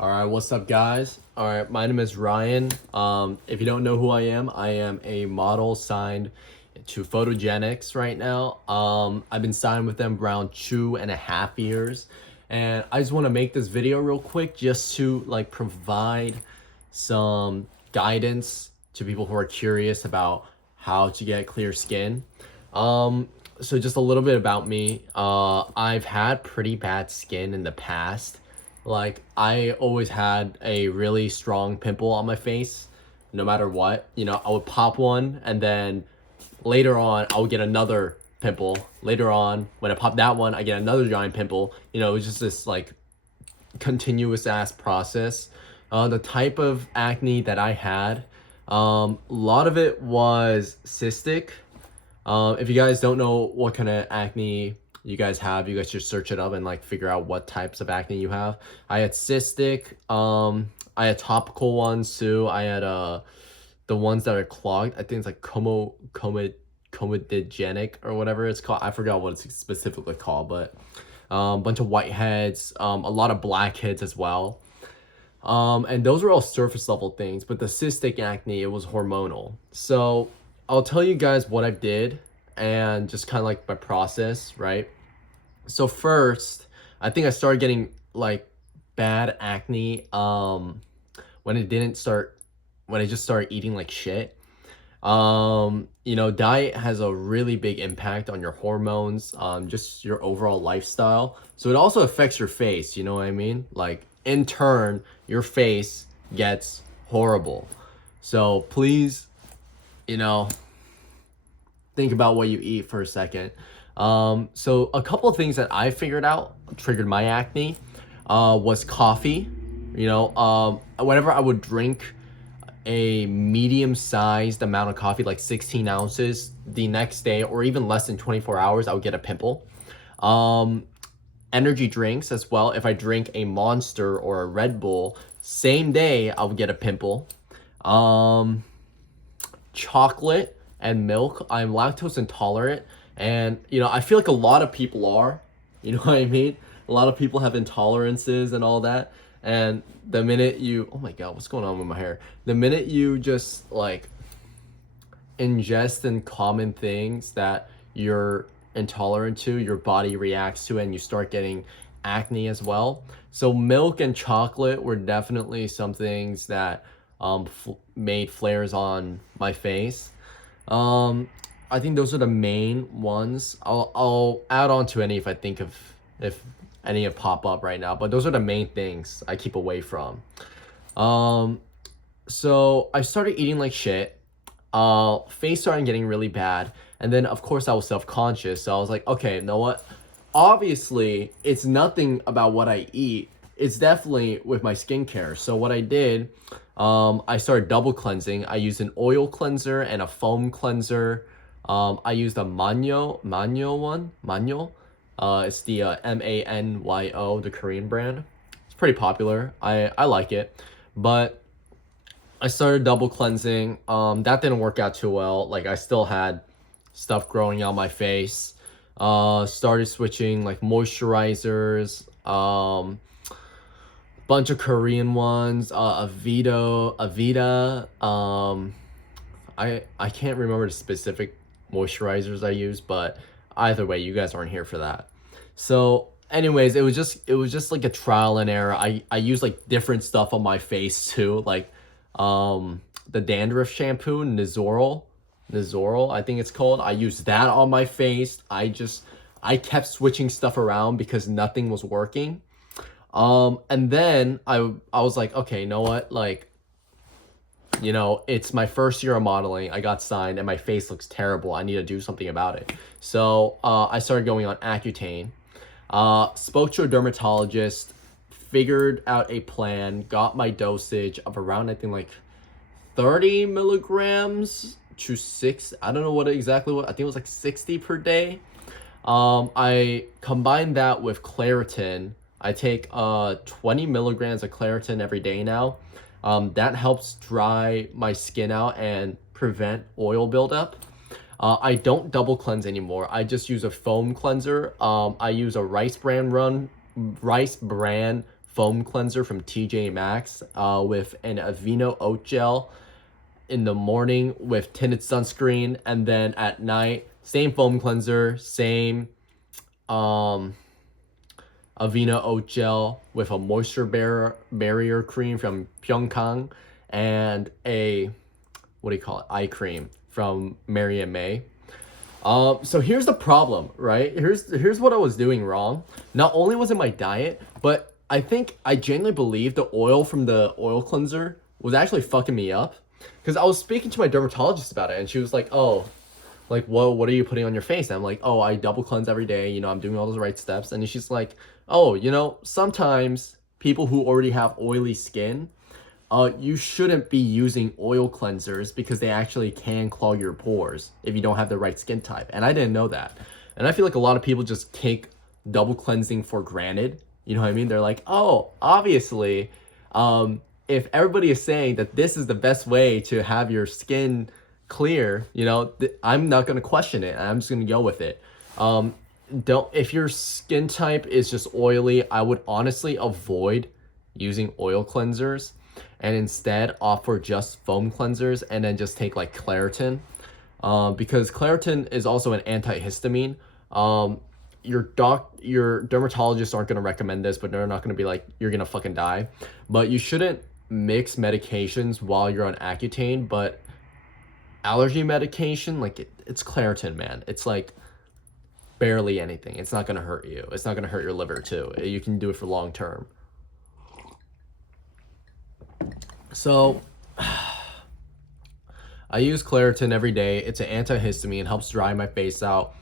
All right, what's up, guys? All right, my name is Ryan. If you don't know who I am a model signed to Photogenics right now. I've been signed with them around 2.5 years, and I just want to make this video real quick just to like provide some guidance to people who are curious about how to get clear skin. So just a little bit about me. I've had pretty bad skin in the past. Like, I always had a really strong pimple on my face, no matter what. You know, I would pop one, and then later on, I would get another pimple. Later on, when I pop that one, I get another giant pimple. You know, it was just this, like, continuous ass process. The type of acne that I had, a lot of it was cystic. If you guys don't know what kind of acne you guys have, you guys should search it up and like figure out what types of acne you have. I had cystic. I had topical ones too. I had the ones that are clogged. I think it's like comedogenic or whatever it's called. I forgot what it's specifically called, but bunch of whiteheads, a lot of blackheads as well. And those are all surface level things, but the cystic acne, it was hormonal. So I'll tell you guys what I did and just kind of like my process, right? So first, I think I started getting like bad acne when I just started eating like shit. You know, diet has a really big impact on your hormones, just your overall lifestyle. So it also affects your face, you know what I mean? Like, in turn, your face gets horrible. So please, you know, think about what you eat for a second. So a couple of things that I figured out triggered my acne was coffee. You know, whenever I would drink a medium-sized amount of coffee, like 16 ounces, the next day, or even less than 24 hours, I would get a pimple. Energy drinks as well. If I drink a Monster or a Red Bull, same day, I would get a pimple. Chocolate and milk. I'm lactose intolerant, and you know, I feel like a lot of people are, you know what I mean? A lot of people have intolerances and all that, and the minute you, oh my god, what's going on with my hair? The minute you just like ingest in common things that you're intolerant to, your body reacts to, and you start getting acne as well. So milk and chocolate were definitely some things that made flares on my face. I think those are the main ones. I'll add on to any if I think of if any pop up right now, but those are the main things I keep away from. So I started eating like shit. Face started getting really bad, and then of course I was self-conscious. So I was like, okay, you know what? Obviously, it's nothing about what I eat. It's definitely with my skincare. So what I did, I started double cleansing. I used an oil cleanser and a foam cleanser. I used a Manyo one. Manyo. It's the Manyo, the Korean brand. It's pretty popular. I like it. But I started double cleansing. That didn't work out too well. Like, I still had stuff growing out my face. Started switching like moisturizers. Bunch of Korean ones, Avita. I can't remember the specific moisturizers I use, but either way, you guys aren't here for that. So anyways, it was just like a trial and error. I used like different stuff on my face too, like the dandruff shampoo, Nizoral, I think it's called. I used that on my face. I kept switching stuff around because nothing was working. And then I was like, okay, you know what? Like, you know, it's my first year of modeling. I got signed and my face looks terrible. I need to do something about it. So, I started going on Accutane. Spoke to a dermatologist, figured out a plan, got my dosage of around, I think, like 30 milligrams to 6. I don't know what exactly, I think it was like 60 per day. I combined that with Claritin. I take 20 milligrams of Claritin every day now. That helps dry my skin out and prevent oil buildup. I don't double cleanse anymore. I just use a foam cleanser. I use a Rice brand foam cleanser from TJ Maxx with an Aveeno oat gel in the morning with tinted sunscreen, and then at night, same foam cleanser, same Aveeno oat gel with a moisture barrier cream from Pyeongkang, and a, what do you call it, eye cream from Mary and May. So here's the problem, right? Here's what I was doing wrong. Not only was it my diet, but I think I genuinely believe the oil from the oil cleanser was actually fucking me up. Because I was speaking to my dermatologist about it, and she was like, oh, like, whoa, what are you putting on your face? And I'm like, oh, I double cleanse every day. You know, I'm doing all those right steps. And she's like, oh, you know, sometimes people who already have oily skin, you shouldn't be using oil cleansers because they actually can clog your pores if you don't have the right skin type. And I didn't know that. And I feel like a lot of people just take double cleansing for granted. You know what I mean? They're like, oh, obviously, if everybody is saying that this is the best way to have your skin clear, you know, I'm not going to question it. I'm just going to go with it. If your skin type is just oily, I would honestly avoid using oil cleansers and instead opt for just foam cleansers, and then just take like Claritin, because Claritin is also an antihistamine. Your dermatologists aren't going to recommend this, but they're not going to be like, you're going to fucking die. But you shouldn't mix medications while you're on Accutane. But allergy medication, like it's Claritin, man. It's like barely anything. It's not going to hurt you. It's not going to hurt your liver too. You can do it for long term. So I use Claritin every day. It's an antihistamine, helps dry my face out.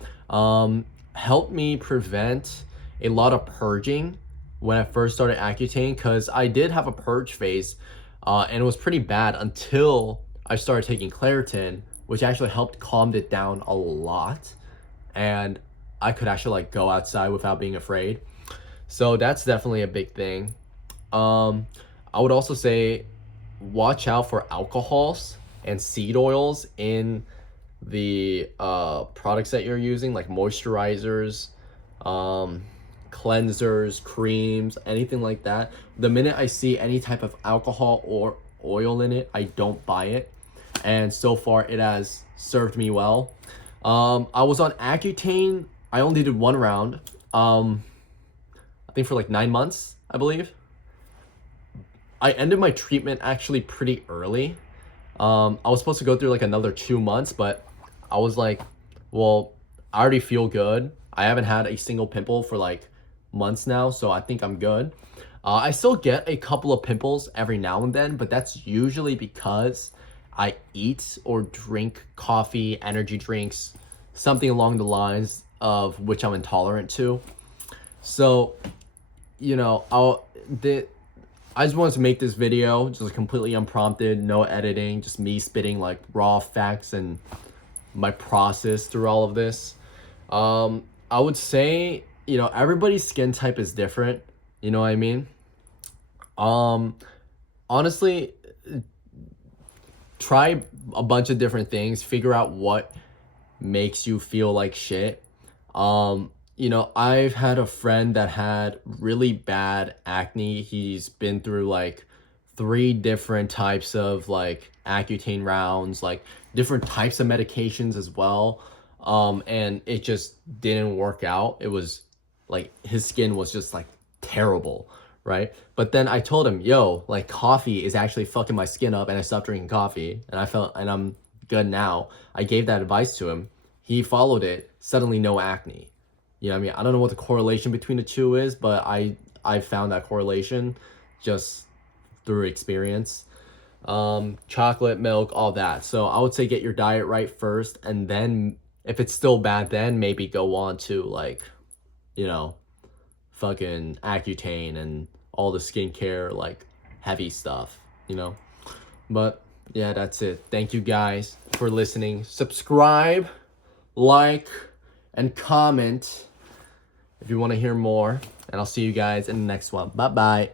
Helped me prevent a lot of purging when I first started Accutane, because I did have a purge phase, and it was pretty bad until I started taking Claritin, which actually helped calm it down a lot, and I could actually like go outside without being afraid. So that's definitely a big thing. I would also say watch out for alcohols and seed oils in the products that you're using, like moisturizers, cleansers, creams, anything like that. The minute I see any type of alcohol or oil in it, I don't buy it, and so far it has served me well. I was on Accutane. I only did one round, I think for like 9 months, I believe. I ended my treatment actually pretty early. I was supposed to go through like another 2 months, but I was like, well, I already feel good. I haven't had a single pimple for like months now, so I think I'm good. I still get a couple of pimples every now and then, but that's usually because I eat or drink coffee, energy drinks, something along the lines of which I'm intolerant to. So, you know, I just wanted to make this video just completely unprompted, no editing, just me spitting like raw facts and my process through all of this. I would say, you know, everybody's skin type is different. You know what I mean? Honestly, try a bunch of different things, figure out what makes you feel like shit. You know, I've had a friend that had really bad acne. He's been through like 3 different types of like Accutane rounds, like different types of medications as well. And it just didn't work out. It was like his skin was just like terrible, right? But then I told him, yo, like coffee is actually fucking my skin up, and I stopped drinking coffee, and I'm good now. I gave that advice to him. He followed it. Suddenly no acne. You know what I mean? I don't know what the correlation between the two is, but I found that correlation just through experience. Chocolate, milk, all that. So I would say get your diet right first, and then if it's still bad, then maybe go on to like, you know, fucking Accutane and all the skincare, like heavy stuff, you know? But yeah, that's it. Thank you guys for listening. Subscribe, like, and comment if you want to hear more, and I'll see you guys in the next one. Bye bye.